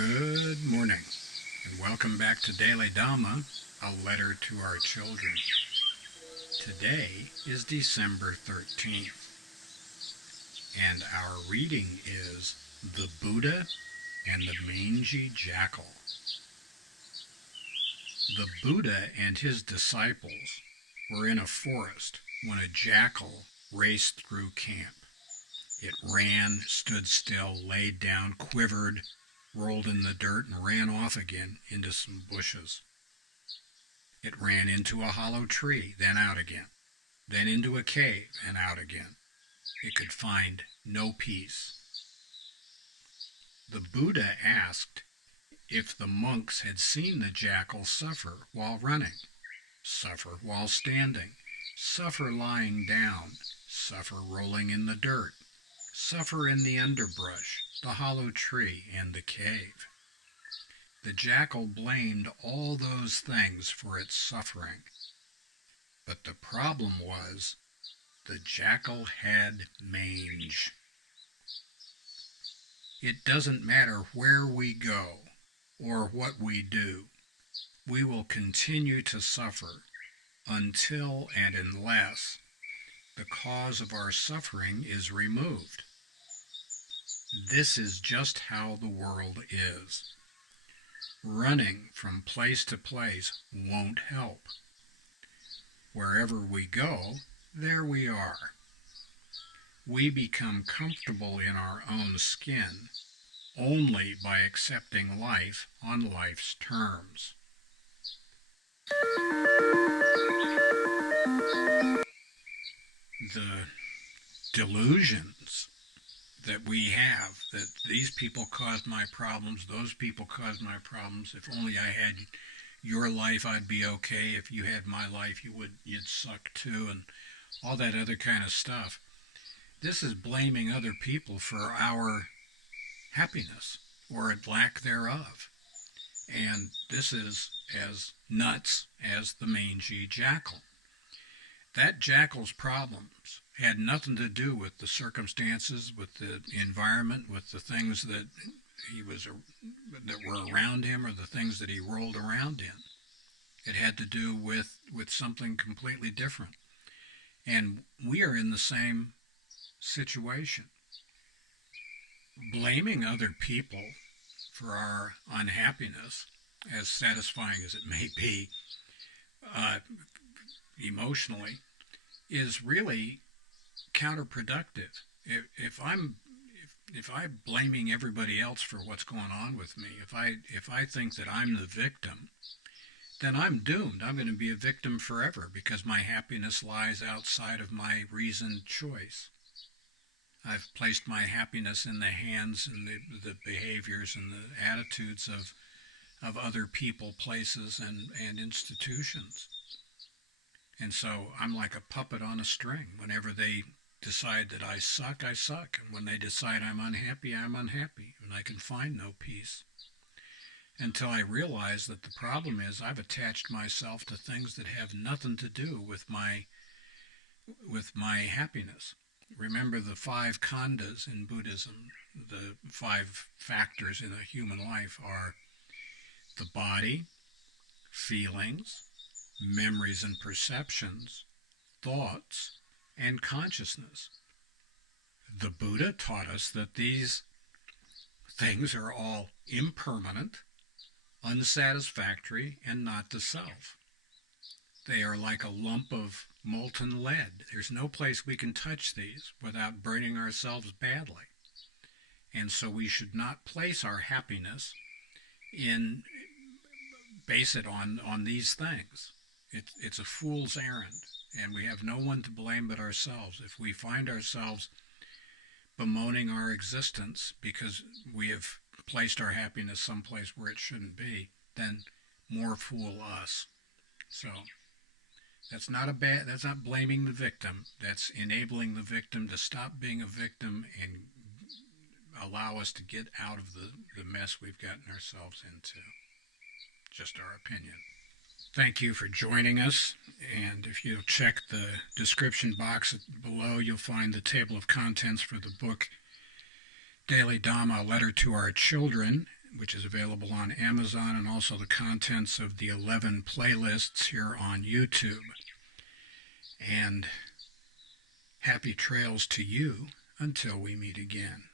Good morning, and welcome back to Daily Dhamma, a letter to our children. Today is December 13th, and our reading is The Buddha and the Mangy Jackal. The Buddha and his disciples were in a forest when a jackal raced through camp. It ran, stood still, laid down, quivered, rolled in the dirt, and ran off again into some bushes. It ran into a hollow tree, then out again, then into a cave and out again. It could find no peace. The Buddha asked if the monks had seen the jackal suffer while running, suffer while standing, suffer lying down, suffer rolling in the dirt, suffer in the underbrush, the hollow tree, and the cave. The jackal blamed all those things for its suffering. But the problem was, the jackal had mange. It doesn't matter where we go or what we do, we will continue to suffer until and unless the cause of our suffering is removed. This is just how the world is. Running from place to place won't help. Wherever we go, there we are. We become comfortable in our own skin only by accepting life on life's terms. The delusions that we have, that these people caused my problems, those people caused my problems, if only I had your life I'd be okay, if you had my life you'd suck too, and all that other kind of stuff. This is blaming other people for our happiness or lack thereof. And this is as nuts as the mangy jackal. That jackal's problems had nothing to do with the circumstances, with the environment, with the things that that were around him or the things that he rolled around in. It had to do with something completely different. And we are in the same situation. Blaming other people for our unhappiness, as satisfying as it may be emotionally, is really counterproductive. If I'm blaming everybody else for what's going on with me, if I think that I'm the victim, then I'm doomed. I'm going to be a victim forever because my happiness lies outside of my reasoned choice. I've placed my happiness in the hands and the behaviors and the attitudes of other people, places, and institutions. And so I'm like a puppet on a string. Whenever they decide that I suck, I suck. And when they decide I'm unhappy, I'm unhappy. And I can find no peace. Until I realize that the problem is I've attached myself to things that have nothing to do with my happiness. Remember the 5 khandhas in Buddhism. The 5 factors in a human life are the body, feelings, memories and perceptions, thoughts, and consciousness. The Buddha taught us that these things are all impermanent, unsatisfactory, and not the self. They are like a lump of molten lead. There's no place we can touch these without burning ourselves badly. And so we should not place our happiness base it on these things. It's a fool's errand, and we have no one to blame but ourselves. If we find ourselves bemoaning our existence because we have placed our happiness someplace where it shouldn't be, then more fool us. So that's not blaming the victim. That's enabling the victim to stop being a victim and allow us to get out of the mess we've gotten ourselves into. Just our opinion. Thank you for joining us, and if you'll check the description box below, you'll find the table of contents for the book Daily Dhamma, A Letter to Our Children, which is available on Amazon, and also the contents of the 11 playlists here on YouTube. And happy trails to you until we meet again.